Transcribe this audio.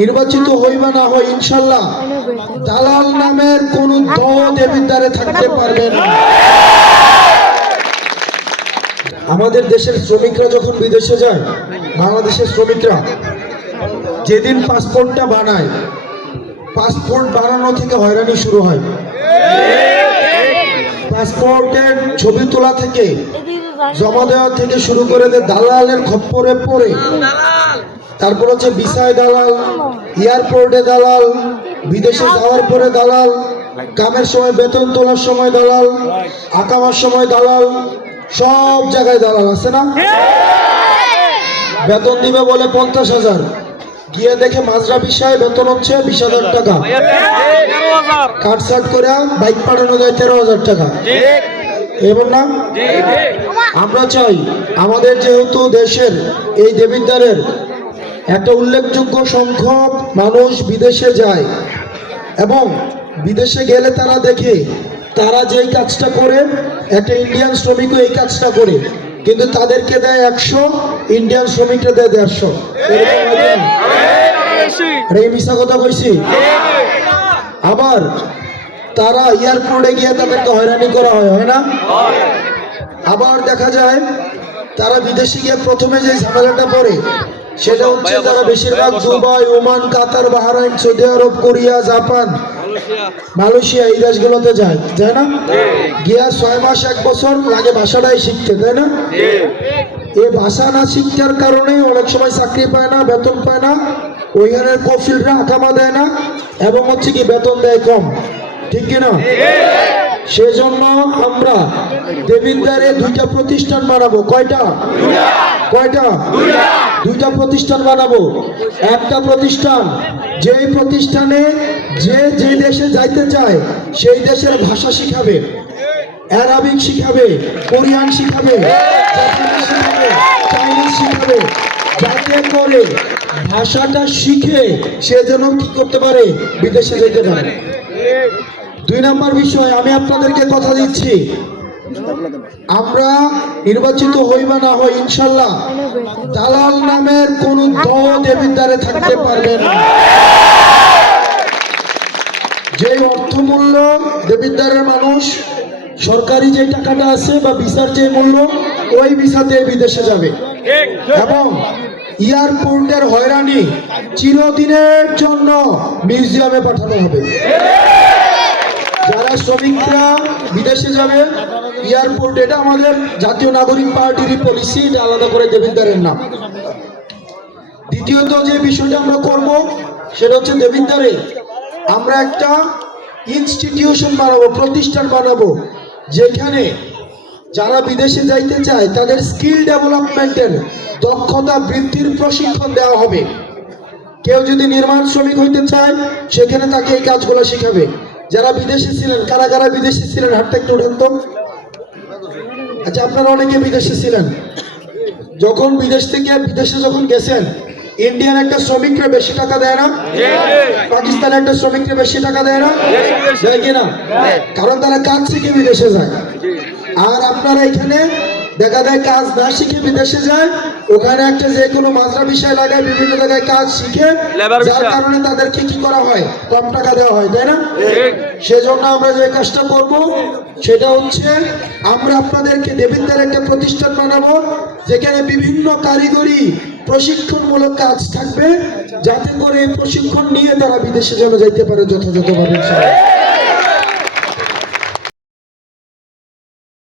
নির্বাচিত হইবা না হয় ইনশাল্লাহ দালাল নামের কোন দল দেবিদ্বারে থাকতে পারবে না। আমাদের দেশের শ্রমিকরা যখন বিদেশে যায়, বাংলাদেশের শ্রমিকরা যেদিন পাসপোর্টটা বানায়, পাসপোর্ট বানানো থেকে হয়রানি শুরু হয়। পাসপোর্টের ছবি তোলা থেকে জমা দেওয়া থেকে শুরু করে দালালের খপ্পরে পড়ে, তারপর হচ্ছে ভিসায় দালাল, এয়ারপোর্টে দালাল, বিদেশে যাওয়ার পরে দালাল, কামের সময় বেতন তোলার সময় দালাল, আকামার সময় দালাল, সব জায়গায় দালাল আছে না? বেতন দিবে বলে ৫০,০০০, গিয়ে দেখে মাজরা বিষয় বেতন হচ্ছে ২০,০০০ টাকা, কাটসাট করে বাইক পাঠানো যায় ১৩,০০০ টাকা। এবং না, আমরা চাই আমাদের যেহেতু দেশের এই দেবিদ্বারের একটা উল্লেখযোগ্য সংখ্যক মানুষ বিদেশে যায় এবং বিদেশে গেলে তারা দেখে তারা যেই কাজটা করে একটা ইন্ডিয়ান শ্রমিকও এই কাজটা করে, কিন্তু তাদেরকে দেয় ১০০, ইন্ডিয়ান শ্রমিকরা দেয় ১৫০। এই মিশা কথা কইছি। আবার তারা এয়ারপোর্টে গিয়ে তাদেরকে হয়রানি করা হয় না? আবার দেখা যায় তারা বিদেশে গিয়ে প্রথমে যে ঝামেলাটা পড়ে সেটা হচ্ছে তারা বেশিরভাগ দুবাই, ওমান, কাতার, বাহরাইন, সৌদি আরব, কোরিয়া, জাপান, মালয়েশিয়া এই দেশগুলোতে যায়, তাই না? গিয়া ৬ মাস ১ বছর লাগে ভাষাটাই শিখতে, তাই না? এই ভাষা না শিক্ষার কারণে অনেক সময় চাকরি পায় না, বেতন পায় না, ওইখানের কফিলরা আকামা দেয় না এবং হচ্ছে কি বেতন দেয় কম, ঠিক কিনা? সেজন্য আমরা দেবিদ্বারে ২টা প্রতিষ্ঠান বানাবো। কয়টা? দুইটা প্রতিষ্ঠান বানাবো। একটা প্রতিষ্ঠান, যেই প্রতিষ্ঠানে যে দেশে যাইতে চায় সেই দেশের ভাষা শিখাবে, অ্যারাবিক শিখাবে, কোরিয়ান শিখাবে, জাপানিজ শিখাবে, চাইনিজ শিখাবে, যাতে করে ভাষাটা শিখে সে যেন কি করতে পারে, বিদেশে যেতে পারে। ২ নম্বর বিষয়, আমি আপনাদেরকে কথা দিচ্ছি, আমরা নির্বাচিত হইবা না হয় ইনশাল্লাহ দালাল নামের কোন দল দেবিদ্বারে থাকতে পারবে না। যে অর্থমূল্য দেবিদ্বারের মানুষ, সরকারি যে টাকাটা আছে বা ভিসার যে মূল্য, ওই ভিসাতে বিদেশে যাবে এবং এয়ারপোর্টের হয়রানি চিরদিনের জন্য মিউজিয়ামে পাঠানো হবে। যারা শ্রমিকরা বিদেশে যাবে এয়ারপোর্ট, এটা আমাদের জাতীয় নাগরিক পার্টির পলিসি, এটা আলাদা করে দেবিদ্বারের নাম। দ্বিতীয়ত যে বিষয়টা আমরা করব সেটা হচ্ছে দেবিদ্বারে আমরা একটা ইনস্টিটিউশন বানাবো, প্রতিষ্ঠান বানাবো, যেখানে যারা বিদেশে যাইতে চায় তাদের স্কিল ডেভেলপমেন্টের, দক্ষতা বৃদ্ধির প্রশিক্ষণ দেওয়া হবে। কেউ যদি নির্মাণ শ্রমিক হইতে চায় সেখানে তাকে এই কাজগুলো শেখাবে। যারা বিদেশে ছিলেন, কারা কারা বিদেশে ছিলেন হাতটা একটু উঠান তো। আচ্ছা, আপনারা অনেকে বিদেশে ছিলেন, যখন বিদেশ থেকে বিদেশে যখন গেছেন, ইন্ডিয়ান একটা শ্রমিকরা বেশি টাকা দেয় না? পাকিস্তানে একটা শ্রমিকরা বেশি টাকা দেয় না? দেয় কিনা? কারণ তারা কাজ শিখে বিদেশে যায়। আর আপনারা এখানে দেখা যায় কাজ না শিখে বিদেশে যায়, ওখানে একটা যে কোনো মাজরা বিষয় লাগায়, বিভিন্ন জায়গায় কাজ শিখে, যার কারণে তাদেরকে কি করা হয়, কম টাকা দেওয়া হয়, তাই না? সেজন্য আমরা যে কাজটা করব সেটা হচ্ছে আমরা আপনাদেরকে দেবিদ্বারে একটা প্রতিষ্ঠান বানাবো, যেখানে বিভিন্ন কারিগরি প্রশিক্ষণমূলক কাজ থাকবে, যাতে করে প্রশিক্ষণ নিয়ে তারা বিদেশে যেন যাইতে পারে যথাযথভাবে।